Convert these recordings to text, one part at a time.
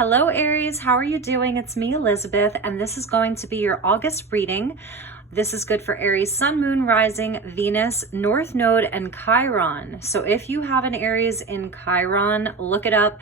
Hello Aries, how are you doing? It's me, Elizabeth, and this is going to be your August reading. This is good for Aries, Sun, Moon, Rising, Venus, North Node, and Chiron. So if you have an Aries in Chiron, look it up.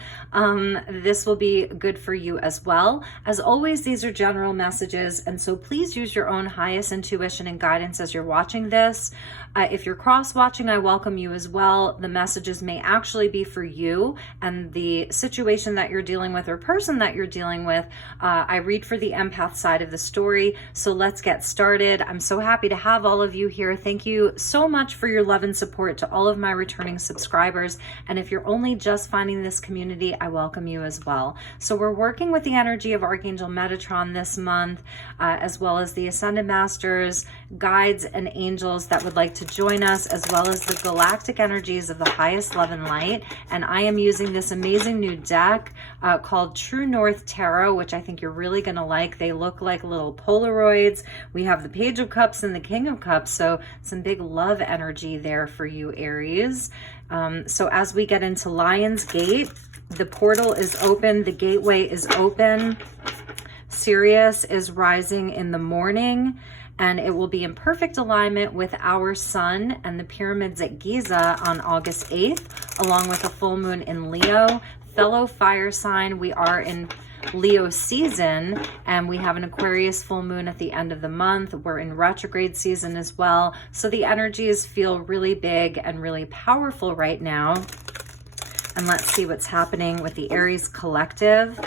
This will be good for you as well. As always, these are general messages, and so please use your own highest intuition and guidance as you're watching this. If you're cross-watching, I welcome you as well. The messages may actually be for you and the situation that you're dealing with or person that you're dealing with. I read for the empath side of the story, so let's get started. I'm so happy to have all of you here. Thank you so much for your love and support to all of my returning subscribers. And if you're only just finding this community, I welcome you as well. So we're working with the energy of Archangel Metatron this month, as well as the Ascended Masters, guides, and angels that would like to join us, as well as the galactic energies of the highest love and light. And I am using this amazing new deck called True North Tarot, which I think you're really going to like. They look like little Polaroids. We have the Page of Cups and the King of Cups, so some big love energy there for you, Aries. So as we get into Lion's Gate, the portal is open, the gateway is open. Sirius is rising in the morning, and it will be in perfect alignment with our sun and the pyramids at Giza on August 8th, along with a full moon in Leo. Fellow fire sign, we are in Leo season, and we have an Aquarius full moon at the end of the month. We're in retrograde season as well. So the energies feel really big and really powerful right now. And let's see what's happening with the Aries collective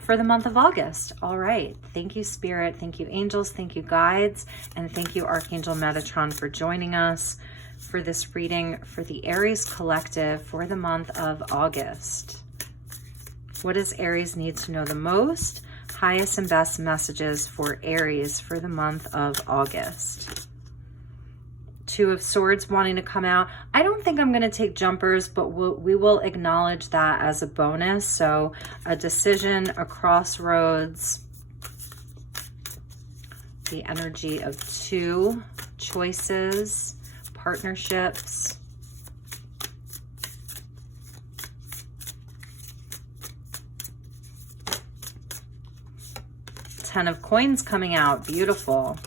for the month of August. All right. Thank you, Spirit. Thank you, angels. Thank you, guides. And thank you, Archangel Metatron, for joining us for this reading for the Aries collective for the month of August. What does Aries need to know the most? Highest and best messages for Aries for the month of August. Two of Swords wanting to come out. I don't think I'm going to take jumpers, but we will acknowledge that as a bonus. So a decision, a crossroads, the energy of two choices, partnerships. Ten of Coins coming out. Beautiful.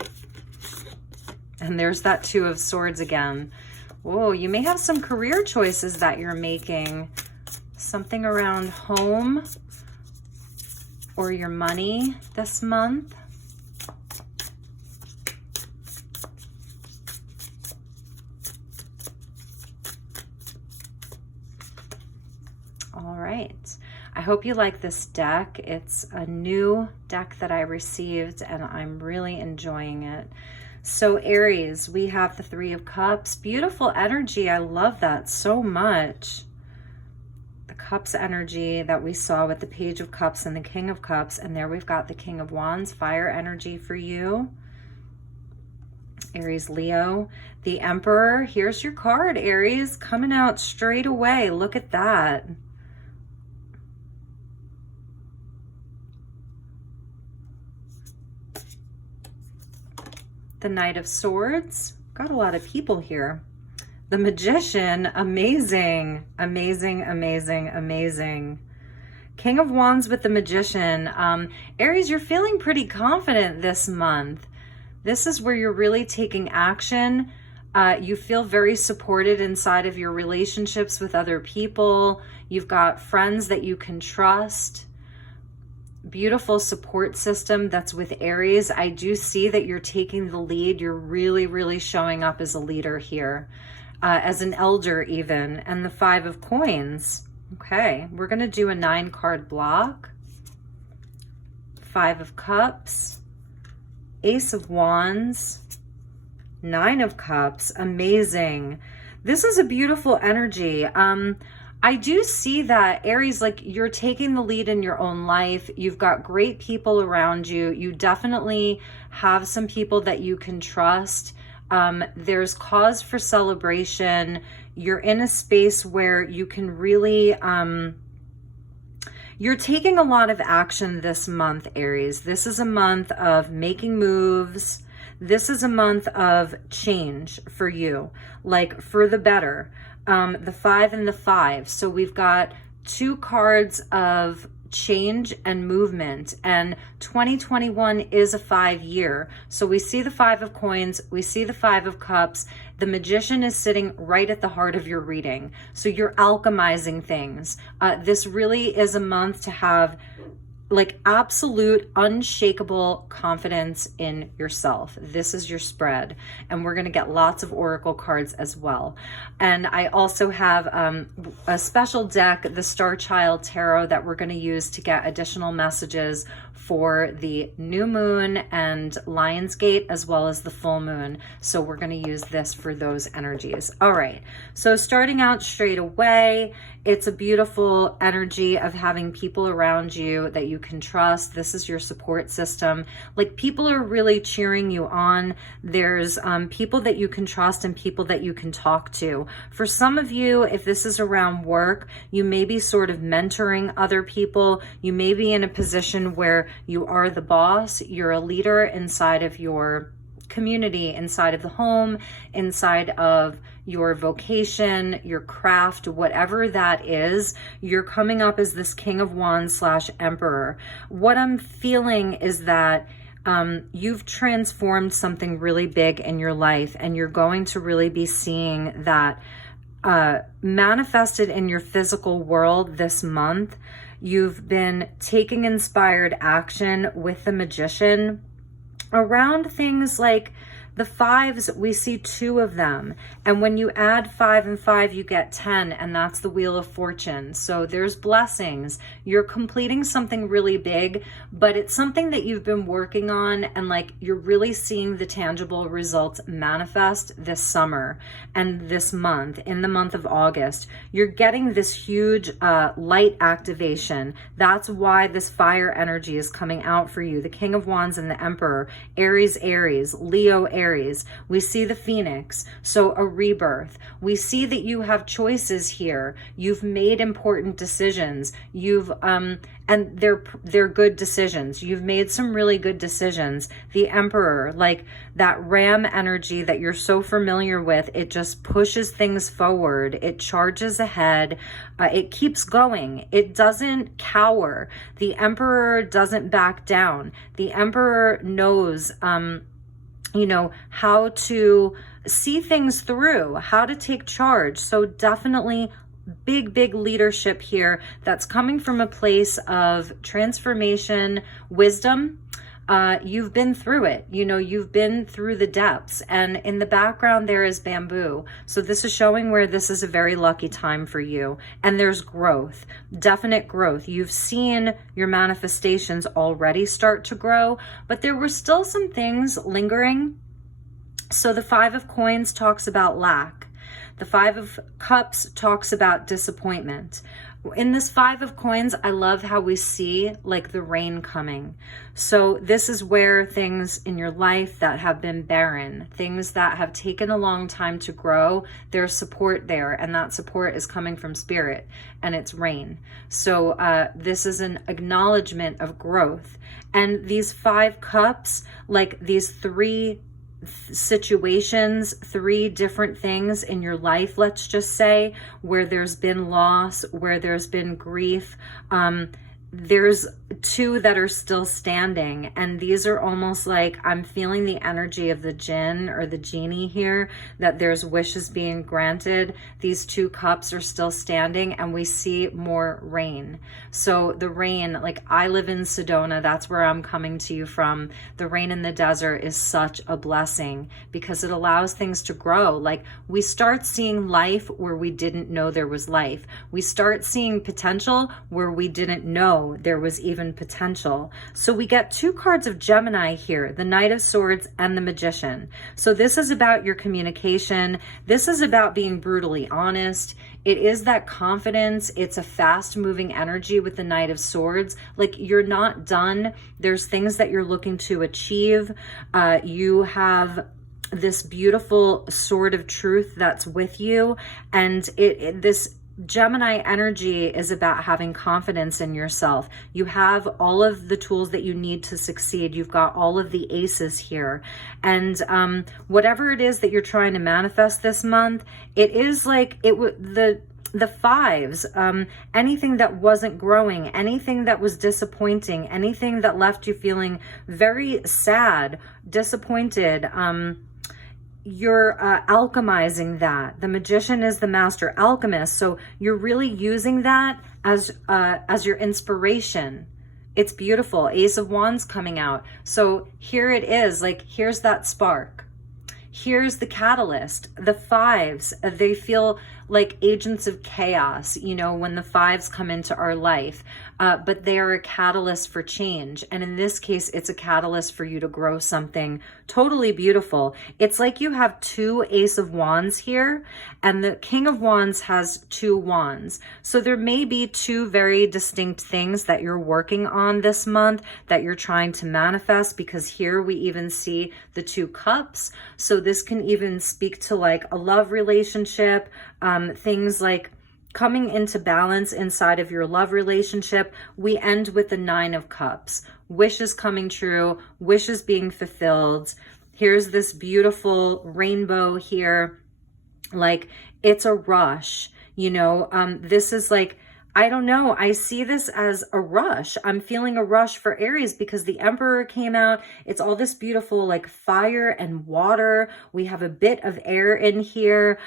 And there's that Two of Swords again. Whoa, you may have some career choices that you're making. Something around home or your money this month. All right. I hope you like this deck. It's a new deck that I received, and I'm really enjoying it. So Aries, we have the Three of Cups. Beautiful energy. I love that so much. The Cups energy that we saw with the Page of Cups and the King of Cups. And there we've got the King of Wands, fire energy for you. Aries, Leo. The Emperor. Here's your card, Aries, coming out straight away. Look at that. The Knight of Swords. Got a lot of people here. The Magician. Amazing, amazing, amazing, amazing. King of Wands with the Magician. Aries, you're feeling pretty confident this month. This is where you're really taking action. You feel very supported inside of your relationships with other people. You've got friends that you can trust. Beautiful support system that's with Aries. I do see that you're taking the lead. You're really, really showing up as a leader here, as an elder even. And the Five of Coins. Okay, we're going to do a 9-card block. Five of Cups, Ace of Wands, Nine of Cups. Amazing. This is a beautiful energy. I do see that, Aries, like you're taking the lead in your own life. You've got great people around you. You definitely have some people that you can trust. There's cause for celebration. You're in a space where you can really, you're taking a lot of action this month, Aries. This is a month of making moves. This is a month of change for you, like for the better. The 5 and the 5. So we've got two cards of change and movement, and 2021 is a 5-year. So we see the 5 of coins, we see the 5 of cups. The Magician is sitting right at the heart of your reading. So you're alchemizing things. This really is a month to have like absolute unshakable confidence in yourself. This is your spread, and we're going to get lots of oracle cards as well. And I also have a special deck, the Star Child Tarot, that we're going to use to get additional messages for the new moon and Lionsgate, as well as the full moon. So we're going to use this for those energies. All right, so starting out straight away, it's a beautiful energy of having people around you that you can trust. This is your support system. Like, people are really cheering you on. There's people that you can trust and people that you can talk to. For some of you, if this is around work, you may be sort of mentoring other people. You may be in a position where you are the boss. You're a leader inside of your community, inside of the home, inside of your vocation, your craft, whatever that is. You're coming up as this King of Wands / Emperor. What I'm feeling is that you've transformed something really big in your life, and you're going to really be seeing that manifested in your physical world this month. You've been taking inspired action with the Magician around things like the 5s. We see 2 of them, and when you add 5 and 5, you get 10, and that's the Wheel of Fortune. So there's blessings. You're completing something really big, but it's something that you've been working on, and like, you're really seeing the tangible results manifest this summer and this month. In the month of August, you're getting this huge light activation. That's why this fire energy is coming out for you. The King of Wands and the Emperor, Aries, Leo, Aries. We see the Phoenix, so a rebirth. We see that you have choices here. You've made important decisions. You've and they're good decisions. You've made some really good decisions. The Emperor, like that ram energy that you're so familiar with, it just pushes things forward. It charges ahead. It keeps going. It doesn't cower. The Emperor doesn't back down. The Emperor knows you know, how to see things through, how to take charge. So definitely big leadership here that's coming from a place of transformation, wisdom. You've been through it, you know, you've been through the depths, and in the background there is bamboo. So this is showing where this is a very lucky time for you, and there's growth, definite growth. You've seen your manifestations already start to grow, but there were still some things lingering. So the 5 of Coins talks about lack. The 5 of Cups talks about disappointment. In this 5 of Coins, I love how we see like the rain coming. So this is where things in your life that have been barren, things that have taken a long time to grow, there's support there, and that support is coming from spirit, and it's rain. So this is an acknowledgement of growth. And these 5 cups, like these 3 situations, 3 different things in your life, let's just say, where there's been loss, where there's been grief. There's 2 that are still standing, and these are almost like, I'm feeling the energy of the jinn or the genie here, that there's wishes being granted. These 2 cups are still standing, and we see more rain. So the rain, like, I live in Sedona, that's where I'm coming to you from. The rain in the desert is such a blessing because it allows things to grow. Like, we start seeing life where we didn't know there was life. We start seeing potential where we didn't know there was even potential. So we get 2 cards of Gemini here, the Knight of Swords and the Magician. So this is about your communication. This is about being brutally honest. It is that confidence. It's a fast moving energy with the Knight of Swords. Like, you're not done. There's things that you're looking to achieve. You have this beautiful sword of truth that's with you, and this Gemini energy is about having confidence in yourself. You have all of the tools that you need to succeed. You've got all of the aces here. And whatever it is that you're trying to manifest this month, it is like the the fives, anything that wasn't growing, anything that was disappointing, anything that left you feeling very sad, disappointed, you're alchemizing that. The Magician is the master alchemist, so you're really using that as your inspiration. It's beautiful. Ace of Wands coming out. So here it is, like, here's that spark. Here's the catalyst. The fives, they feel like agents of chaos, you know, when the fives come into our life, but they are a catalyst for change. And in this case, it's a catalyst for you to grow something totally beautiful. It's like you have two Ace of Wands here, and the King of Wands has two wands. So there may be two very distinct things that you're working on this month that you're trying to manifest, because here we even see the two cups. So this can even speak to like a love relationship, things like coming into balance inside of your love relationship. We end with the Nine of Cups, wishes coming true, wishes being fulfilled. Here's this beautiful rainbow here. Like, it's a rush, you know, this is like, I don't know. I see this as a rush. I'm feeling a rush for Aries because the Emperor came out. It's all this beautiful like fire and water. We have a bit of air in here.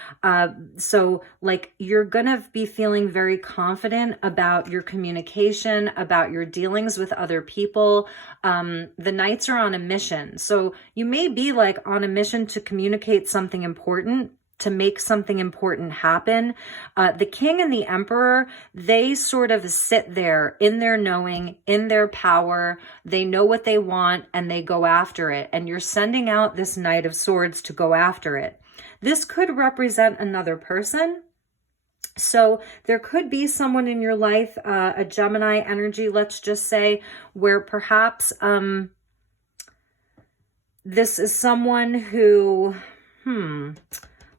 So like you're going to be feeling very confident about your communication, about your dealings with other people. The Knights are on a mission. So you may be like on a mission to communicate something important, to make something important happen. The King and the Emperor, they sort of sit there in their knowing, in their power. They know what they want and they go after it. And you're sending out this Knight of Swords to go after it. This could represent another person. So there could be someone in your life, a Gemini energy, let's just say, where perhaps this is someone who,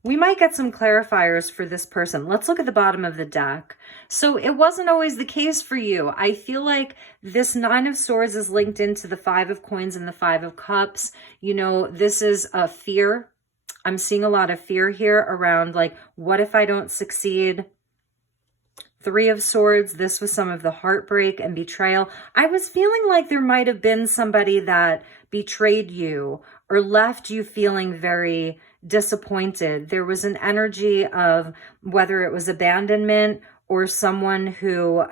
we might get some clarifiers for this person. Let's look at the bottom of the deck. So it wasn't always the case for you. I feel like this Nine of Swords is linked into the Five of Coins and the Five of Cups. You know, this is a fear. I'm seeing a lot of fear here around like, what if I don't succeed? Three of Swords, this was some of the heartbreak and betrayal. I was feeling like there might have been somebody that betrayed you or left you feeling very disappointed. There was an energy of whether it was abandonment or someone who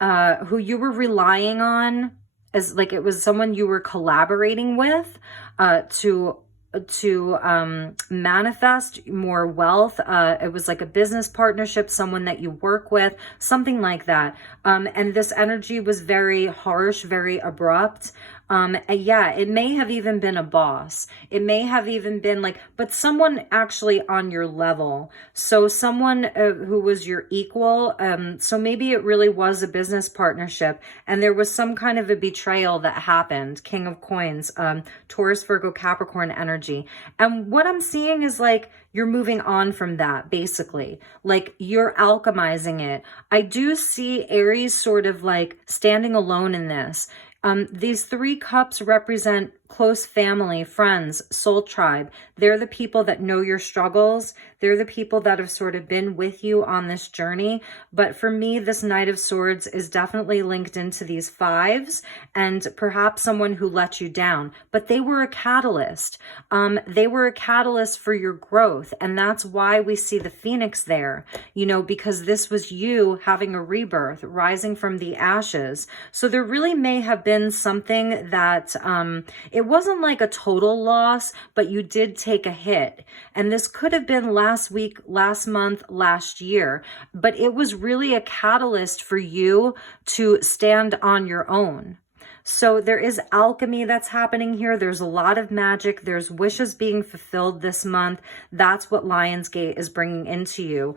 you were relying on as like it was someone you were collaborating with to manifest more wealth. It was like a business partnership, someone that you work with, something like that. And this energy was very harsh, very abrupt. Yeah, it may have even been a boss. It may have even been like, but someone actually on your level. So someone who was your equal. So maybe it really was a business partnership and there was some kind of a betrayal that happened. King of Coins, Taurus, Virgo, Capricorn energy. And what I'm seeing is like, you're moving on from that, basically. Like you're alchemizing it. I do see Aries sort of like standing alone in this. These three cups represent close family, friends, soul tribe. They're the people that know your struggles. They're the people that have sort of been with you on this journey. But for me, this Knight of Swords is definitely linked into these fives and perhaps someone who let you down. But they were a catalyst. They were a catalyst for your growth. And that's why we see the Phoenix there, you know, because this was you having a rebirth, rising from the ashes. So there really may have been something that it wasn't like a total loss, but you did take a hit. And this could have been last week, last month, last year, but it was really a catalyst for you to stand on your own. So there is alchemy that's happening here. There's a lot of magic. There's wishes being fulfilled this month. That's what Lionsgate is bringing into you.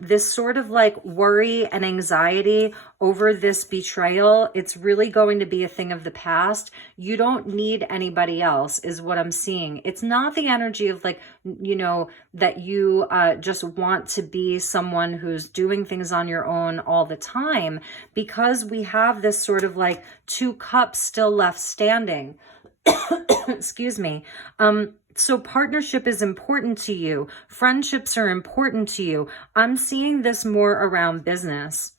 This sort of like worry and anxiety over this betrayal, it's really going to be a thing of the past. You don't need anybody else is what I'm seeing. It's not the energy of like, you know, that you just want to be someone who's doing things on your own all the time, because we have this sort of like two cups still left standing. Excuse me. So partnership is important to you. Friendships are important to you. I'm seeing this more around business.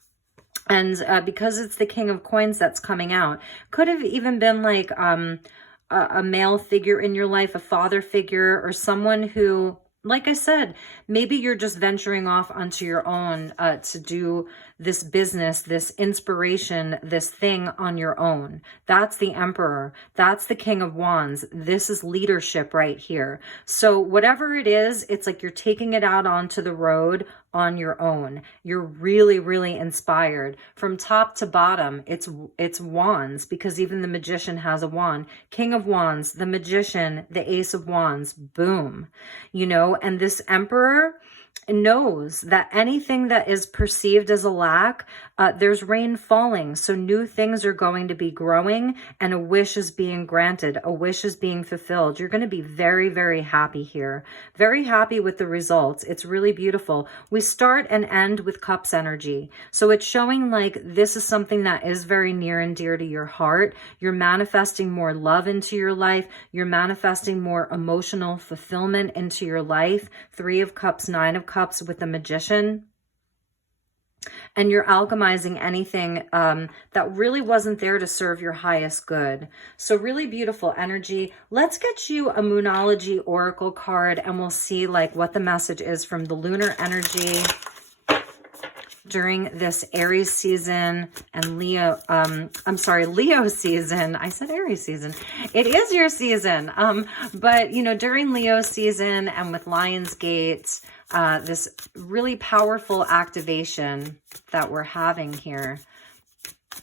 And because it's the King of Coins that's coming out, could have even been like a male figure in your life, a father figure, or someone who, like I said, maybe you're just venturing off onto your own to do this business, this inspiration, this thing on your own. That's the Emperor. That's the King of Wands. This is leadership right here. So whatever it is, it's like you're taking it out onto the road on your own. You're really, really inspired. From top to bottom, it's wands, because even the Magician has a wand. King of Wands, the Magician, the Ace of Wands, boom. You know, and this Emperor knows that anything that is perceived as a lack, there's rain falling. So new things are going to be growing, and a wish is being granted. A wish is being fulfilled. You're going to be very, very happy here. Very happy with the results. It's really beautiful. We start and end with Cups energy. So it's showing like this is something that is very near and dear to your heart. You're manifesting more love into your life. You're manifesting more emotional fulfillment into your life. 3 of Cups, 9 of Cups with the Magician. And you're alchemizing anything that really wasn't there to serve your highest good. So really beautiful energy. Let's get you a Moonology Oracle card, and we'll see like what the message is from the lunar energy during this Aries season and Leo season. I said Aries season. It is your season. But you know, during Leo season and with Lionsgate, this really powerful activation that we're having here.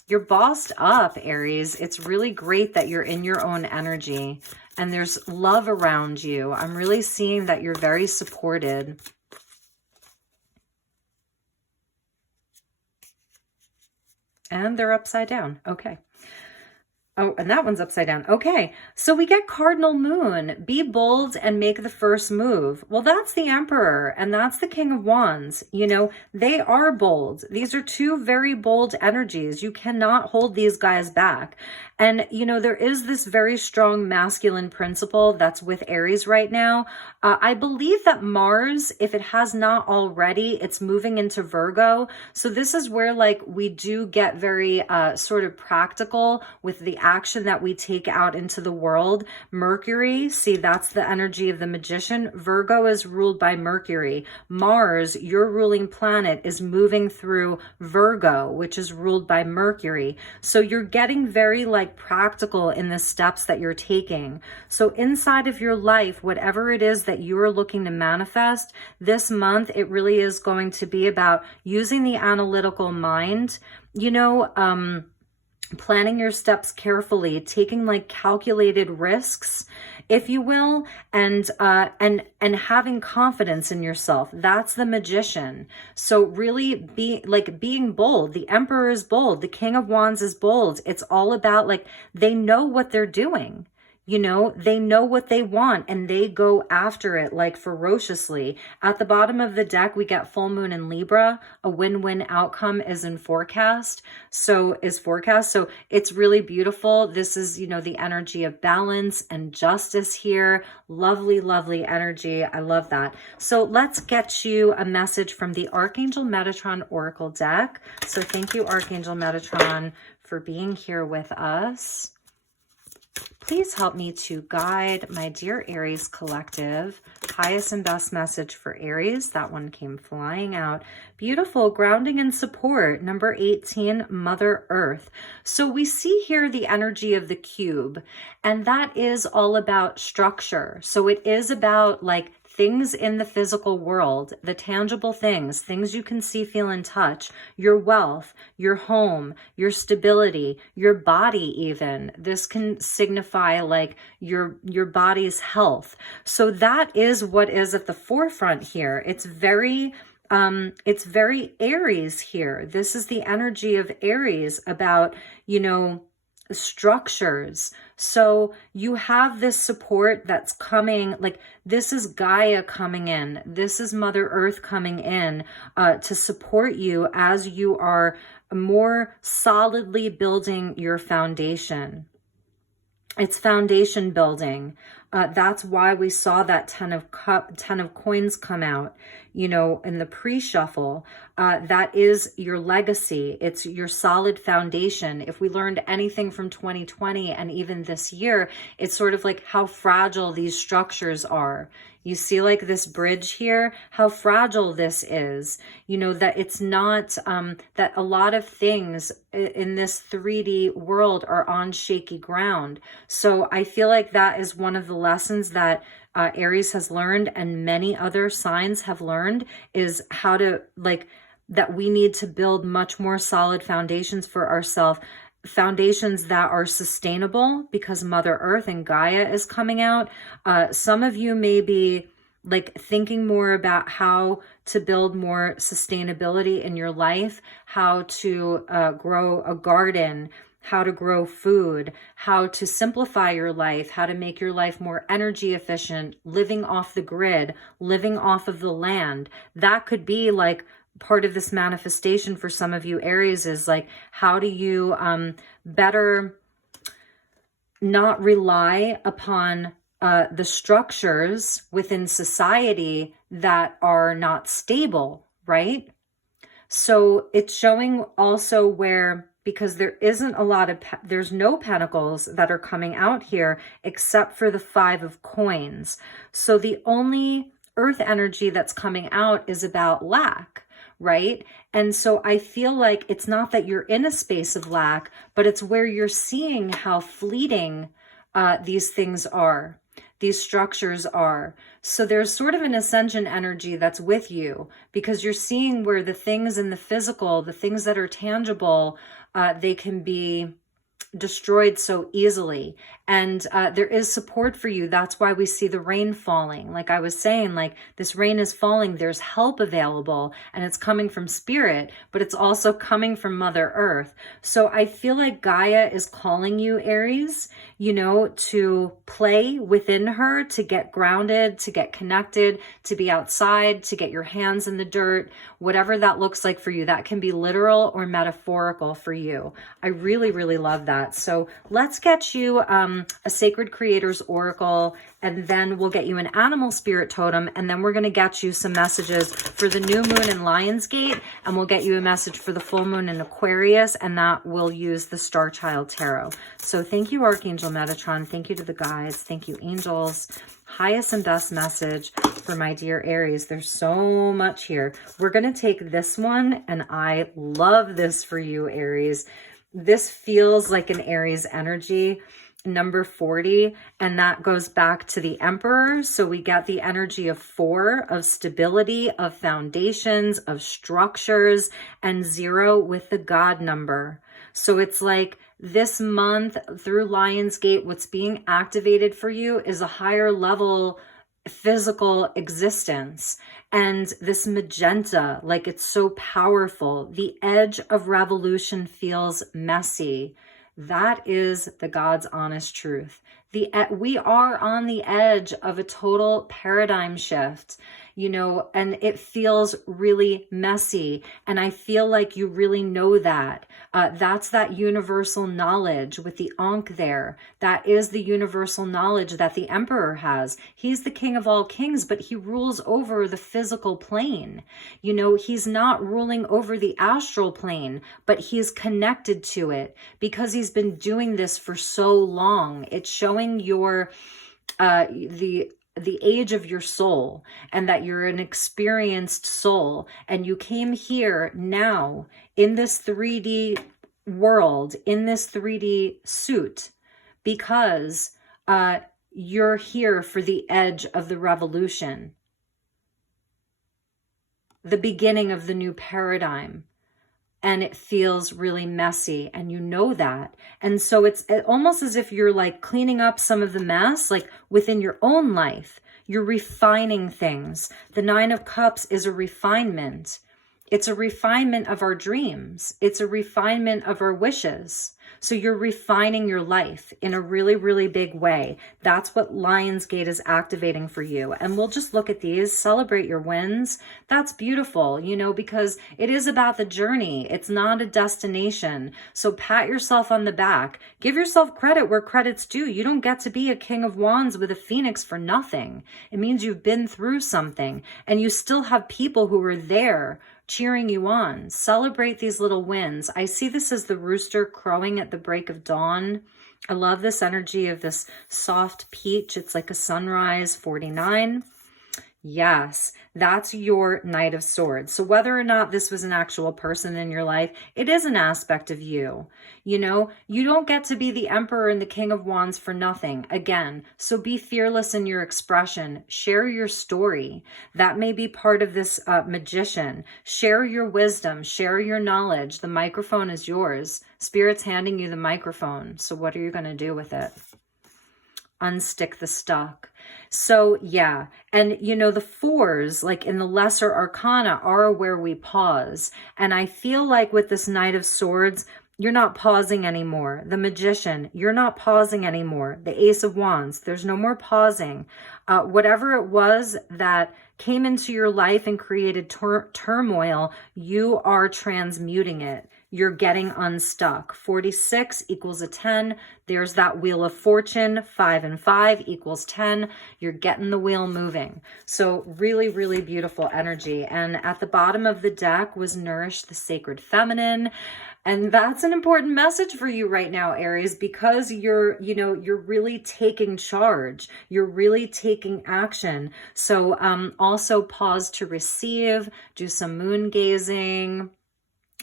You're bossed up, Aries. It's really great that you're in your own energy and there's love around you. I'm really seeing that you're very supported. And they're upside down. Okay. Oh, and that one's upside down. Okay, so we get Cardinal Moon. Be bold and make the first move. Well, that's the Emperor, and that's the King of Wands. You know, they are bold. These are 2 very bold energies. You cannot hold these guys back. And, you know, there is this very strong masculine principle that's with Aries right now. I believe that Mars, if it has not already, it's moving into Virgo. So this is where, like, we do get very sort of practical with the action that we take out into the world. Mercury, see, that's the energy of the Magician. Virgo is ruled by Mercury. Mars, your ruling planet, is moving through Virgo, which is ruled by Mercury. So you're getting very like practical in the steps that you're taking. So inside of your life, whatever it is that you are looking to manifest this month, it really is going to be about using the analytical mind, you know, planning your steps carefully, taking like calculated risks, if you will, and having confidence in yourself. That's the Magician. So really being bold. The Emperor is bold. The King of Wands is bold. It's all about like, they know what they're doing. You know, they know what they want and they go after it like ferociously. At the bottom of the deck, we get full moon in Libra. A win-win outcome is in forecast. So it's really beautiful. This is, you know, the energy of balance and justice here. Lovely, lovely energy. I love that. So let's get you a message from the Archangel Metatron Oracle deck. So thank you, Archangel Metatron, for being here with us. Please help me to guide my dear Aries collective. Highest and best message for Aries. That one came flying out. Beautiful, grounding and support. Number 18, Mother Earth. So we see here the energy of the cube, and that is all about structure. So it is about like things in the physical world, the tangible things, things you can see, feel, and touch, your wealth, your home, your stability, your body even. This can signify like your body's health. So that is what is at the forefront here. It's very Aries here. This is the energy of Aries about, you know, structures. So you have this support that's coming, like this is Gaia coming in. This is Mother Earth coming in to support you as you are more solidly building your foundation. It's foundation building. That's why we saw that 10 of coins come out, you know, in the pre-shuffle. That is your legacy. It's your solid foundation. If we learned anything from 2020 and even this year, it's sort of like how fragile these structures are. You see like this bridge here, how fragile this is, you know, that it's not, that a lot of things in this 3D world are on shaky ground. So I feel like that is one of the lessons that Aries has learned, and many other signs have learned, is how to, like, that we need to build much more solid foundations for ourselves. Foundations that are sustainable, because Mother Earth and Gaia is coming out. Some of you may be like thinking more about how to build more sustainability in your life, how to grow a garden, how to grow food, how to simplify your life, how to make your life more energy efficient, living off the grid, living off of the land. That could be like part of this manifestation for some of you Aries, is like, how do you better not rely upon the structures within society that are not stable, right? So it's showing also where, because there isn't a lot of, there's no pentacles that are coming out here except for the 5 of coins. So the only earth energy that's coming out is about lack, right? And so I feel like it's not that you're in a space of lack, but it's where you're seeing how fleeting these things are, these structures are. So there's sort of an ascension energy that's with you, because you're seeing where the things in the physical, the things that are tangible, they can be destroyed so easily. And there is support for you. That's why we see the rain falling. Like I was saying, like this rain is falling, there's help available, and it's coming from spirit, but it's also coming from Mother Earth. So I feel like Gaia is calling you, Aries, you know, to play within her, to get grounded, to get connected, to be outside, to get your hands in the dirt, whatever that looks like for you. That can be literal or metaphorical for you. I really, really love that. So let's get you a Sacred Creators Oracle, and then we'll get you an animal spirit totem, and then we're going to get you some messages for the new moon in Lionsgate, and we'll get you a message for the full moon in Aquarius, and that will use the Star Child Tarot. So thank you, Archangel Metatron. Thank you to the guides. Thank you, angels. Highest and best message for my dear Aries. There's so much here. We're going to take this one, and I love this for you, Aries. This feels like an Aries energy, number 40, and that goes back to the Emperor. So we get the energy of 4, of stability, of foundations, of structures, and 0 with the God number. So it's like this month through Lionsgate, what's being activated for you is a higher level physical existence. And this magenta, like it's so powerful. The edge of revolution feels messy. That is the God's honest truth. We are on the edge of a total paradigm shift, you know, and it feels really messy. And I feel like you really know that. That's that universal knowledge with the Ankh there. That is the universal knowledge that the Emperor has. He's the king of all kings, but he rules over the physical plane. You know, he's not ruling over the astral plane, but he's connected to it because he's been doing this for so long. It's showing your, the age of your soul, and that you're an experienced soul, and you came here now in this 3D world, in this 3D suit, because you're here for the edge of the revolution, the beginning of the new paradigm. And it feels really messy, and you know that. And so it's almost as if you're like cleaning up some of the mess, like within your own life. You're refining things. The 9 of Cups is a refinement. It's a refinement of our dreams. It's a refinement of our wishes. So you're refining your life in a really, really big way. That's what Lionsgate is activating for you. And we'll just look at these, celebrate your wins. That's beautiful, you know, because it is about the journey. It's not a destination. So pat yourself on the back. Give yourself credit where credit's due. You don't get to be a King of Wands with a Phoenix for nothing. It means you've been through something and you still have people who are there cheering you on. Celebrate these little wins. I see this as the rooster crowing at the break of dawn. I love this energy of this soft peach. It's like a sunrise. 49. Yes, that's your Knight of Swords. So whether or not this was an actual person in your life, it is an aspect of you. You know, you don't get to be the Emperor and the King of Wands for nothing. Again, so be fearless in your expression. Share your story. That may be part of this magician. Share your wisdom. Share your knowledge. The microphone is yours. Spirit's handing you the microphone. So what are you going to do with it? Unstick the stock. So yeah, and you know, the fours, like in the lesser arcana, are where we pause. And I feel like with this Knight of Swords, you're not pausing anymore. The Magician, you're not pausing anymore. The Ace of Wands, there's no more pausing. Whatever it was that came into your life and created turmoil, you are transmuting it. You're getting unstuck. 46 equals a 10. There's that Wheel of Fortune. 5 and 5 equals 10. You're getting the wheel moving. So really, really beautiful energy. And at the bottom of the deck was Nourish the Sacred Feminine. And that's an important message for you right now, Aries, because you're really taking charge. You're really taking action. So also pause to receive, do some moon gazing.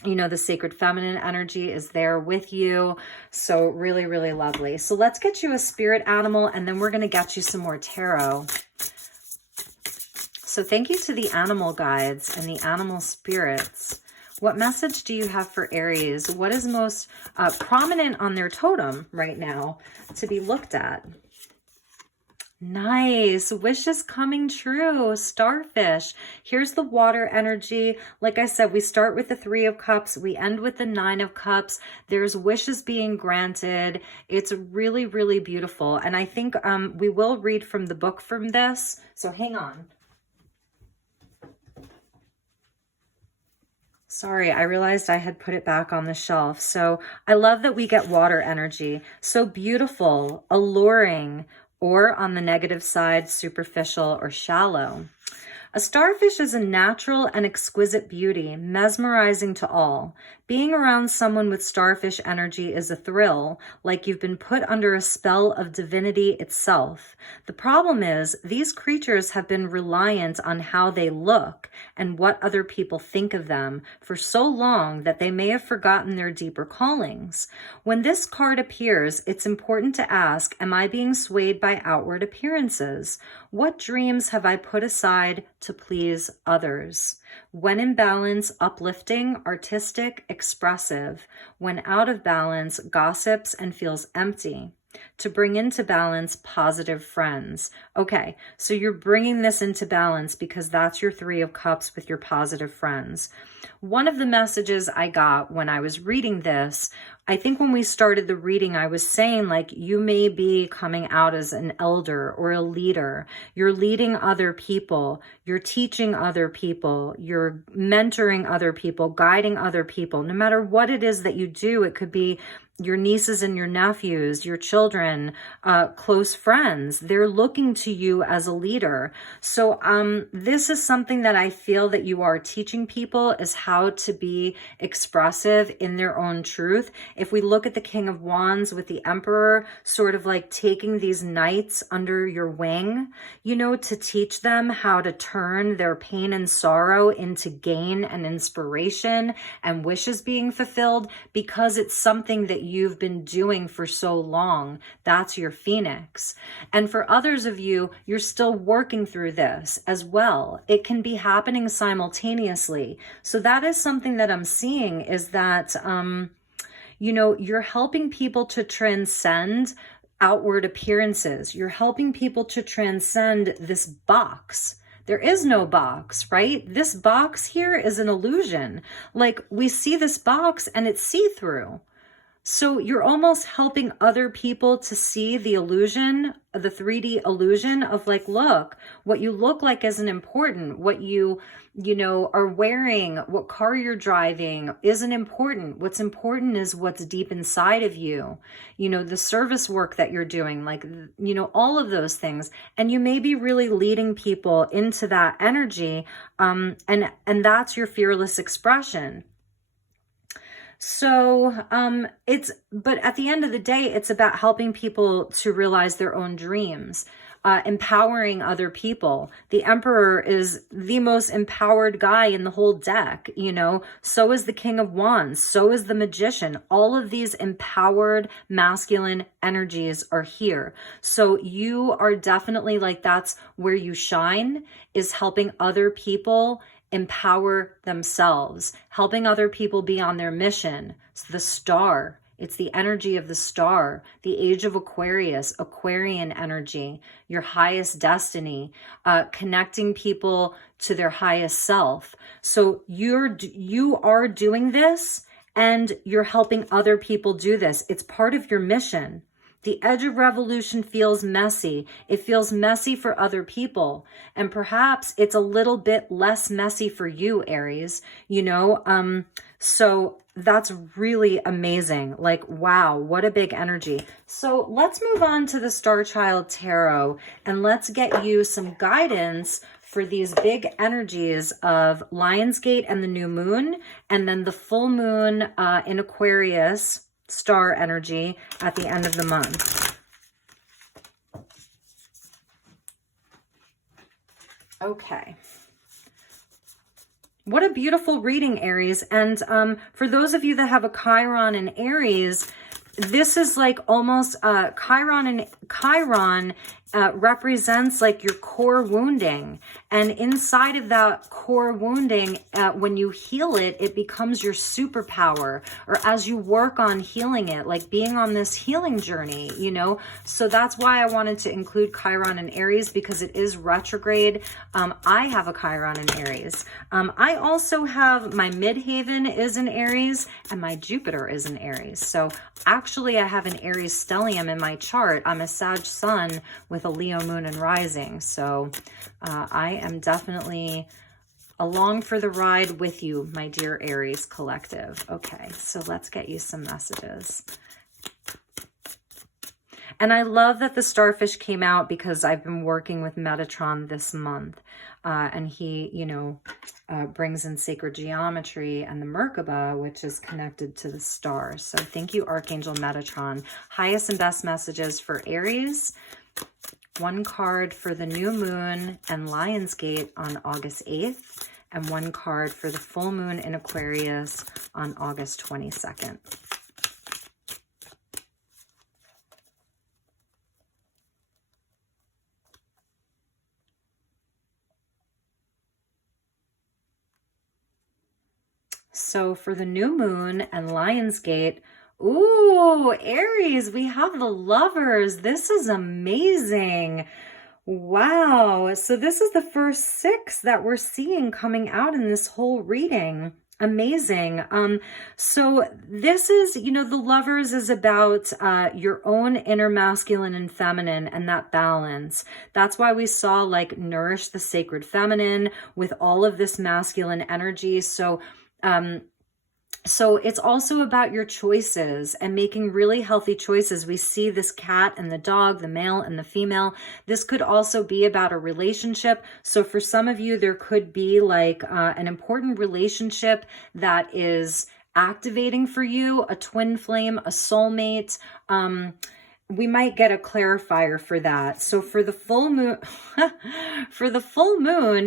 You know, the sacred feminine energy is there with you. So really, really lovely. So let's get you a spirit animal and then we're going to get you some more tarot. So thank you to the animal guides and the animal spirits. What message do you have for Aries? What is most prominent on their totem right now to be looked at? Nice. Wishes coming true. Starfish. Here's the water energy. Like I said, we start with the 3 of Cups. We end with the 9 of Cups. There's wishes being granted. It's really, really beautiful. And I think we will read from the book from this. So hang on. Sorry, I realized I had put it back on the shelf. So I love that we get water energy. So beautiful, alluring, or on the negative side, superficial or shallow. A starfish is a natural and exquisite beauty, mesmerizing to all. Being around someone with starfish energy is a thrill, like you've been put under a spell of divinity itself. The problem is, these creatures have been reliant on how they look and what other people think of them for so long that they may have forgotten their deeper callings. When this card appears, it's important to ask, am I being swayed by outward appearances? What dreams have I put aside to please others? When in balance, uplifting, artistic, expressive. When out of balance, gossips and feels empty. To bring into balance, positive friends. Okay, so you're bringing this into balance because that's your 3 of Cups with your positive friends. One of the messages I got when I was reading this, I think when we started the reading, I was saying like you may be coming out as an elder or a leader. You're leading other people. You're teaching other people. You're mentoring other people, guiding other people. No matter what it is that you do, it could be your nieces and your nephews, your children, close friends. They're looking to you as a leader. So this is something that I feel that you are teaching people is how to be expressive in their own truth. If we look at the King of Wands with the Emperor, sort of like taking these knights under your wing, you know, to teach them how to turn their pain and sorrow into gain and inspiration and wishes being fulfilled, because it's something that you've been doing for so long. That's your Phoenix. And for others of you, you're still working through this as well. It can be happening simultaneously. So that is something that I'm seeing is that, you know, you're helping people to transcend outward appearances. You're helping people to transcend this box. There is no box, right? This box here is an illusion. Like we see this box and it's see-through. So you're almost helping other people to see the illusion, the 3D illusion of like, look, what you look like isn't important. What you are wearing, what car you're driving isn't important. What's important is what's deep inside of you. The service work that you're doing, like, all of those things. And you may be really leading people into that energy. And that's your fearless expression. So but at the end of the day, it's about helping people to realize their own dreams, empowering other people. The Emperor is the most empowered guy in the whole deck, so is the King of Wands, so is the Magician. All of these empowered masculine energies are here. So you are definitely like, that's where you shine, is helping other people empower themselves, helping other people be on their mission. So the star, it's the energy of the star, the age of Aquarius, Aquarian energy, your highest destiny, connecting people to their highest self. So you are doing this, and you're helping other people do this. It's part of your mission. The edge of revolution feels messy. It feels messy for other people. And perhaps it's a little bit less messy for you, Aries, so that's really amazing. Like, wow, what a big energy. So let's move on to the Star Child Tarot, and let's get you some guidance for these big energies of Lionsgate and the new moon, and then the full moon in Aquarius, star energy at the end of the month. Okay. What a beautiful reading, Aries. And for those of you that have a Chiron in Aries, this is like almost Chiron represents like your core wounding. And inside of that core wounding, when you heal it, it becomes your superpower, or as you work on healing it, like being on this healing journey, So that's why I wanted to include Chiron in Aries, because it is retrograde. I have a Chiron in Aries. I also have my midhaven is in Aries, and my Jupiter is in Aries. So actually I have an Aries stellium in my chart. I'm a Sag sun with a Leo moon and rising. So I am definitely along for the ride with you, my dear Aries collective. Okay, so let's get you some messages. And I love that the starfish came out, because I've been working with Metatron this month. And he, brings in sacred geometry and the Merkaba, which is connected to the stars. So thank you, Archangel Metatron. Highest and best messages for Aries. One card for the new moon and Lionsgate on August 8th, and one card for the full moon in Aquarius on August 22nd. So for the new moon and Lionsgate, ooh, Aries, we have the Lovers. This is amazing. Wow. So this is the first 6 that we're seeing coming out in this whole reading. Amazing. So this is, the Lovers is about your own inner masculine and feminine, and that balance. That's why we saw like nourish the sacred feminine with all of this masculine energy. So it's also about your choices and making really healthy choices. We see this cat and the dog, the male and the female. This could also be about a relationship. So for some of you, there could be like an important relationship that is activating for you, a twin flame, a soulmate. We might get a clarifier for that. So for the full moon,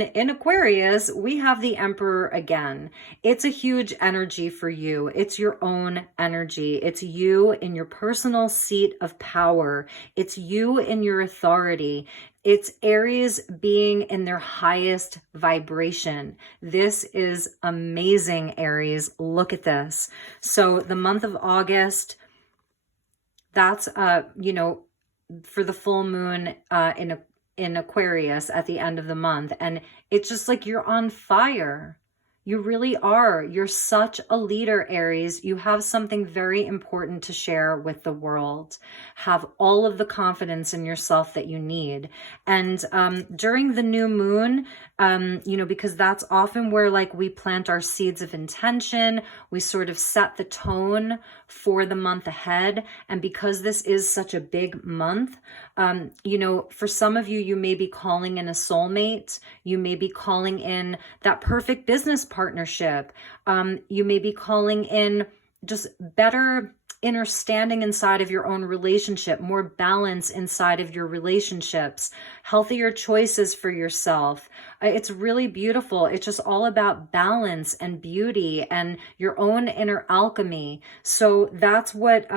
in Aquarius, we have the Emperor again. It's a huge energy for you. It's your own energy. It's you in your personal seat of power. It's you in your authority. It's Aries being in their highest vibration. This is amazing, Aries. Look at this. So the month of August, that's, for the full moon in Aquarius at the end of the month. And it's just like you're on fire. You really are. You're such a leader, Aries. You have something very important to share with the world. Have all of the confidence in yourself that you need. And during the new moon, you know, because that's often where like we plant our seeds of intention, we sort of set the tone for the month ahead. And because this is such a big month, you know, for some of you, you may be calling in a soulmate. You may be calling in that perfect business partnership. You may be calling in just better understanding inside of your own relationship, more balance inside of your relationships, healthier choices for yourself. It's really beautiful. It's just all about balance and beauty and your own inner alchemy. So that's what,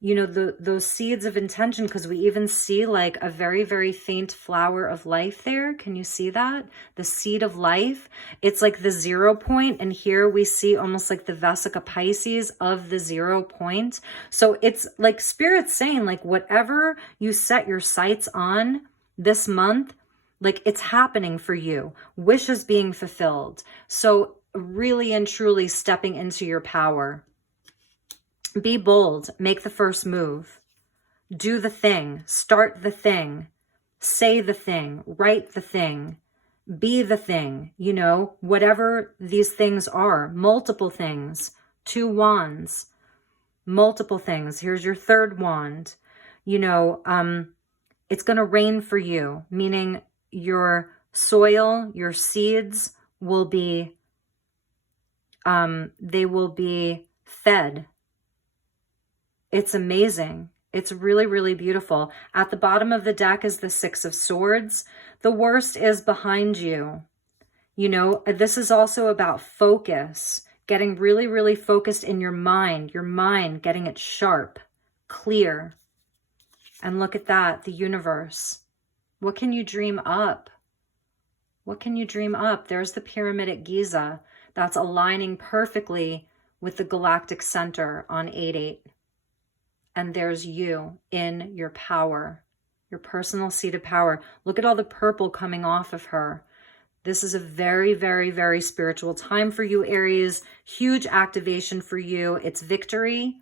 you know, those seeds of intention, because we even see like a very, very faint flower of life there. Can you see that? The seed of life. It's like the 0 point. And here we see almost like the Vesica Pisces of the 0 point. So it's like Spirit's saying, like, whatever you set your sights on this month, like it's happening for you. Wishes being fulfilled. So really and truly stepping into your power. Be bold. Make the first move. Do the thing. Start the thing. Say the thing. Write the thing. Be the thing. You know, whatever these things are. Multiple things. 2 wands. Multiple things. Here's your 3rd wand. You know, it's going to rain for you, meaning your soil, your seeds will be, they will be fed. It's amazing. It's really, really beautiful. At the bottom of the deck is the 6 of Swords. The worst is behind you. You know, this is also about focus. Getting really, really focused in your mind, getting it sharp, clear. And look at that, the universe. What can you dream up? What can you dream up? There's the pyramid at Giza. That's aligning perfectly with the galactic center on 8-8. And there's you in your power, your personal seat of power. Look at all the purple coming off of her. This is a very, very, very spiritual time for you, Aries. Huge activation for you. It's victory.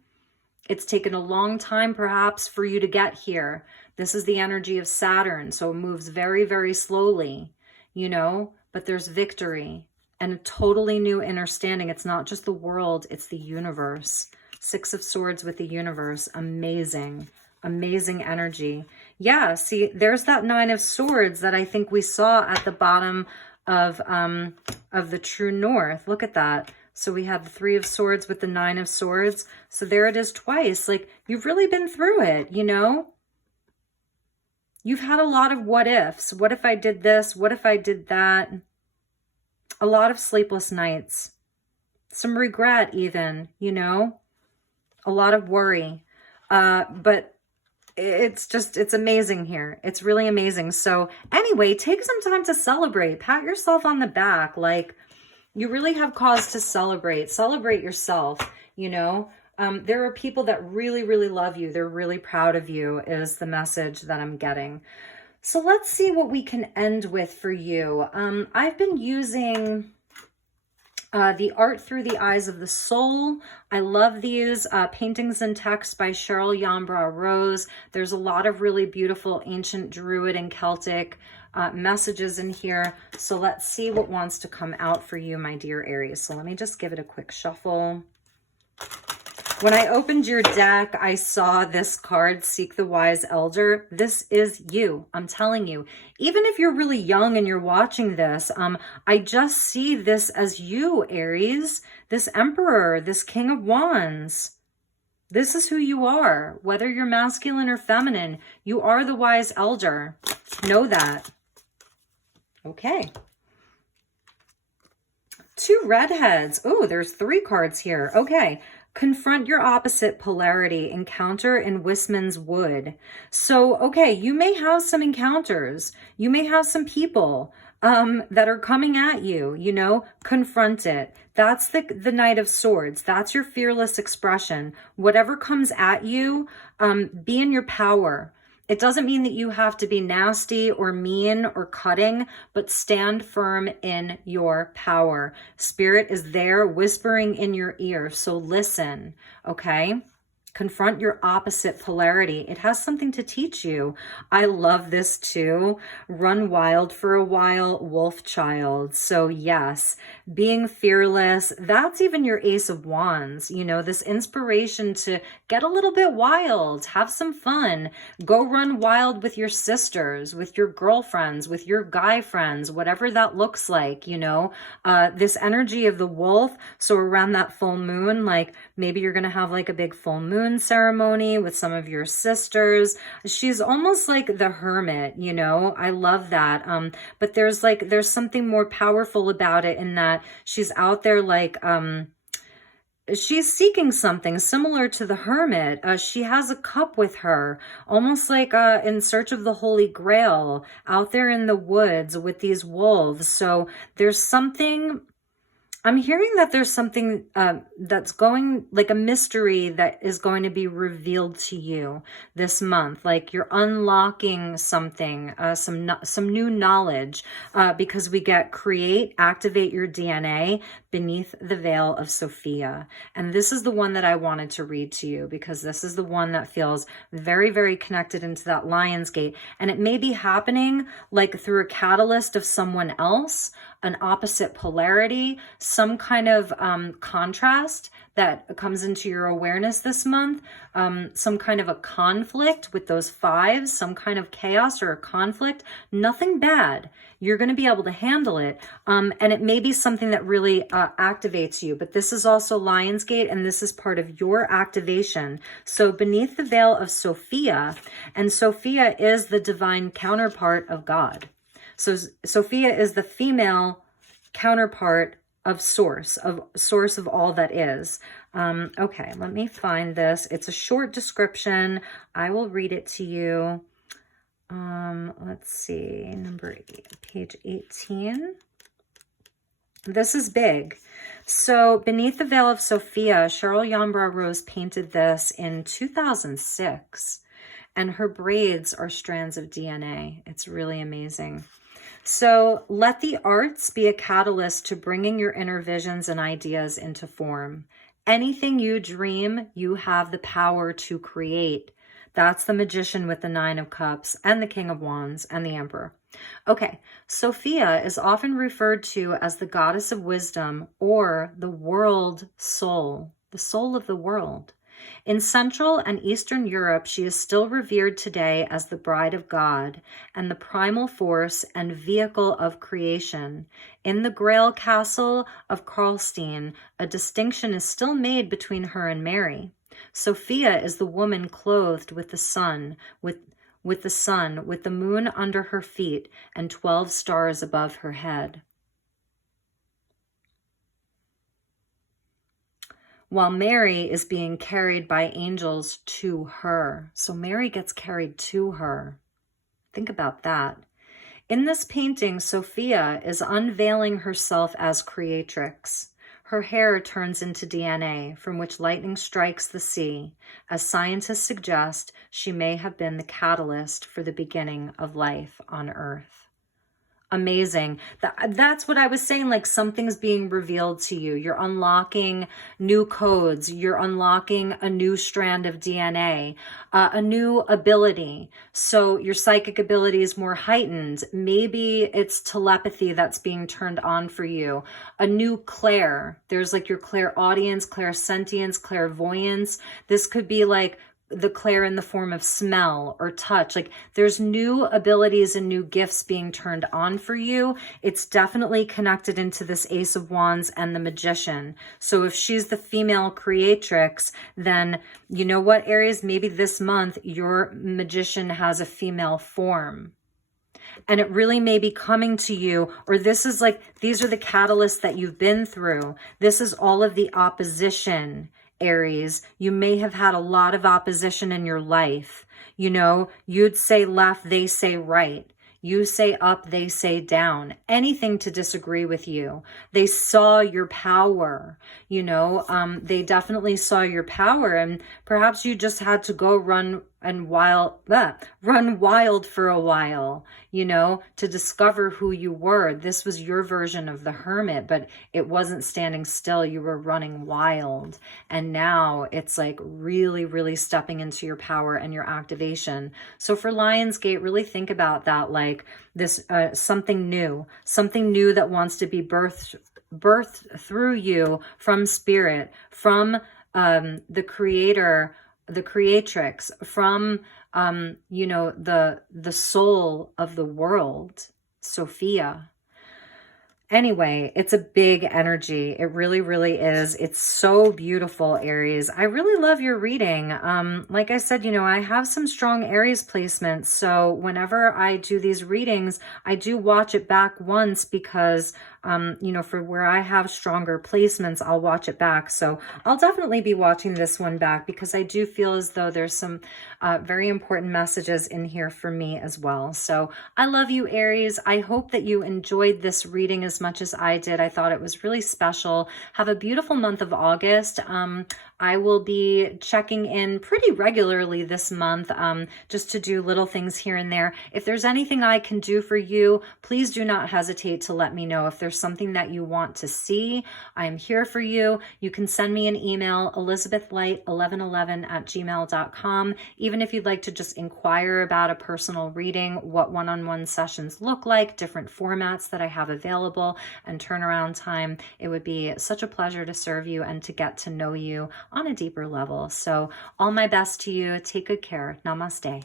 It's taken a long time, perhaps, for you to get here. This is the energy of Saturn, so it moves very, very slowly, you know, but there's victory and a totally new understanding. It's not just the world, it's the universe. 6 of Swords with the universe. Amazing, amazing energy. Yeah, see, there's that 9 of Swords that I think we saw at the bottom of the True North. Look at that. So we have the 3 of Swords with the 9 of Swords. So there it is twice. Like, you've really been through it, you know? You've had a lot of what ifs. What if I did this? What if I did that? A lot of sleepless nights. Some regret even, you know? A lot of worry. But it's amazing here. It's really amazing. So anyway, take some time to celebrate. Pat yourself on the back. Like, you really have cause to celebrate. Celebrate yourself, you know. There are people that really, really love you. They're really proud of you is the message that I'm getting. So let's see what we can end with for you. I've been using the Art Through the Eyes of the Soul. I love these paintings and text by Cheryl Yambra Rose. There's a lot of really beautiful ancient Druid and Celtic messages in here. So let's see what wants to come out for you, my dear Aries. So let me just give it a quick shuffle. When I opened your deck, I saw this card, Seek the Wise Elder. This is you. I'm telling you. Even if you're really young and you're watching this, I just see this as you, Aries. This Emperor, this King of Wands. This is who you are. Whether you're masculine or feminine, you are the Wise Elder. Know that. Okay. 2 redheads. Oh, there's 3 cards here. Okay. Confront your opposite polarity. Encounter in Wistman's Wood. So, okay, you may have some encounters. You may have some people that are coming at you, you know, confront it. That's the Knight of Swords. That's your fearless expression. Whatever comes at you, be in your power. It doesn't mean that you have to be nasty or mean or cutting, but stand firm in your power. Spirit is there whispering in your ear, so listen, okay? Confront your opposite polarity. It has something to teach you. I love this too. Run wild for a while, wolf child. So yes, being fearless, that's even your Ace of Wands. You know, this inspiration to get a little bit wild, have some fun, go run wild with your sisters, with your girlfriends, with your guy friends, whatever that looks like, you know, this energy of the wolf. So around that full moon, like maybe you're going to have like a big full moon ceremony with some of your sisters. She's almost like the hermit, you know. I love that. But there's something more powerful about it in that she's out there like she's seeking something similar to the hermit. She has a cup with her, almost like in search of the Holy Grail, out there in the woods with these wolves. So there's something, I'm hearing that there's something that's going, like a mystery that is going to be revealed to you this month. Like you're unlocking something, some new knowledge, because we get create, activate your DNA beneath the veil of Sophia. And this is the one that I wanted to read to you because this is the one that feels very, very connected into that Lion's Gate. And it may be happening like through a catalyst of someone else, an opposite polarity, some kind of contrast that comes into your awareness this month, some kind of a conflict with those fives, some kind of chaos or a conflict, nothing bad. You're going to be able to handle it. And it may be something that really activates you, but this is also Lionsgate and this is part of your activation. So beneath the veil of Sophia, and Sophia is the divine counterpart of God. So Sophia is the female counterpart of source of all that is. Okay, let me find this. It's a short description. I will read it to you. Let's see, page 18. This is big. So beneath the veil of Sophia, Cheryl Yambra Rose painted this in 2006, and her braids are strands of DNA. It's really amazing. So let the arts be a catalyst to bringing your inner visions and ideas into form. Anything you dream, you have the power to create. That's the Magician with the 9 of Cups and the King of Wands and the Emperor. Okay, Sophia is often referred to as the goddess of wisdom or the world soul, the soul of the world. In Central and Eastern Europe, she is still revered today as the bride of God and the primal force and vehicle of creation. In the Grail Castle of Karlstein, a distinction is still made between her and Mary. Sophia is the woman clothed with the sun, with the moon under her feet and 12 stars above her head. While Mary is being carried by angels to her. So Mary gets carried to her. Think about that. In this painting, Sophia is unveiling herself as creatrix. Her hair turns into DNA from which lightning strikes the sea. As scientists suggest, she may have been the catalyst for the beginning of life on Earth. Amazing. That's what I was saying, like something's being revealed to you. You're unlocking new codes. You're unlocking a new strand of DNA, a new ability. So your psychic ability is more heightened. Maybe it's telepathy that's being turned on for you. A new clair. There's like your clairaudience, clairsentience, clairvoyance. This could be like the clair in the form of smell or touch. Like there's new abilities and new gifts being turned on for you. It's definitely connected into this Ace of Wands and the Magician. So if she's the female creatrix, then you know what, Aries, maybe this month your magician has a female form. And it really may be coming to you, or this is like, these are the catalysts that you've been through. This is all of the opposition, Aries. You may have had a lot of opposition in your life. You know, you'd say left, they say right. You say up, they say down. Anything to disagree with you. They saw your power, you know, they definitely saw your power, and perhaps you just had to go run and run wild for a while, you know, to discover who you were. This was your version of the hermit, but it wasn't standing still. You were running wild. And now it's like really, really stepping into your power and your activation. So for Lionsgate, really think about that, like this, something new that wants to be birthed through you from spirit, from the creator, the creatrix, from you know, the soul of the world, Sophia. Anyway, it's a big energy. It really, really is. It's so beautiful, Aries. I really love your reading. Like I said, you know, I have some strong Aries placements. So whenever I do these readings, I do watch it back once because, you know, for where I have stronger placements, I'll watch it back. So I'll definitely be watching this one back because I do feel as though there's some very important messages in here for me as well. So I love you, Aries. I hope that you enjoyed this reading as much as I did. I thought it was really special. Have a beautiful month of August. I will be checking in pretty regularly this month just to do little things here and there. If there's anything I can do for you, please do not hesitate to let me know. If there's something that you want to see, I'm here for you. You can send me an email, elizabethlight1111@gmail.com. Even if you'd like to just inquire about a personal reading, what one-on-one sessions look like, different formats that I have available, and turnaround time, it would be such a pleasure to serve you and to get to know you on a deeper level. So all my best to you. Take good care. Namaste.